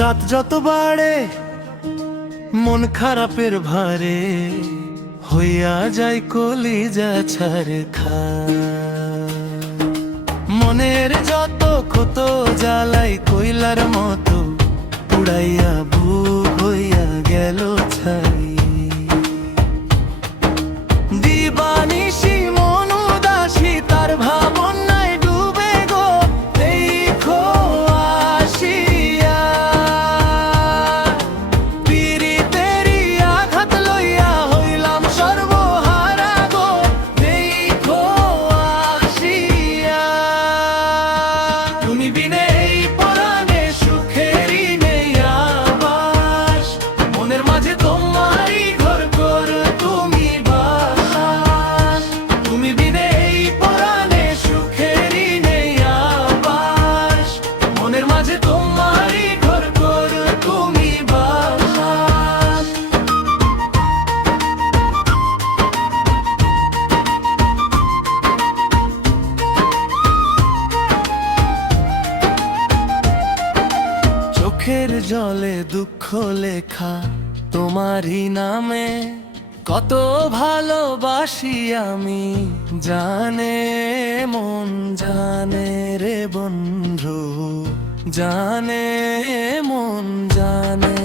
রাত যত বাড়ে মন খারাপের ভারে হইয়া যায় কলিজা ছাড় খা। মনের যত ক্ষত জ্বালাই কইলার মতো উড়াইয়া বুক হইয়া গেল ছাই। দিবানিশি মন উদাসী তার ভাবনায় ডুবে গো দেখো আসিয়া। পীড়িতেরি আঘাত লইয়া হইলাম সর্বহারা গো দেখো আসিয়া। তুমি বিনে এই পরাণে সুখেরই নেই আবাস, মনের মাঝে তোমারই ঘর কর তুমি বাস। তুমি বিনে এই পরাণে সুখেরই নেই আবাস, মনের মাঝে তোমারই ঘর কর তুমি বাস। চোখের জলে দুঃখ লেখা তোমারই নামে, কত ভালোবাসি আমি জানে মন জানে রে বন্ধু, জানে মন জানে।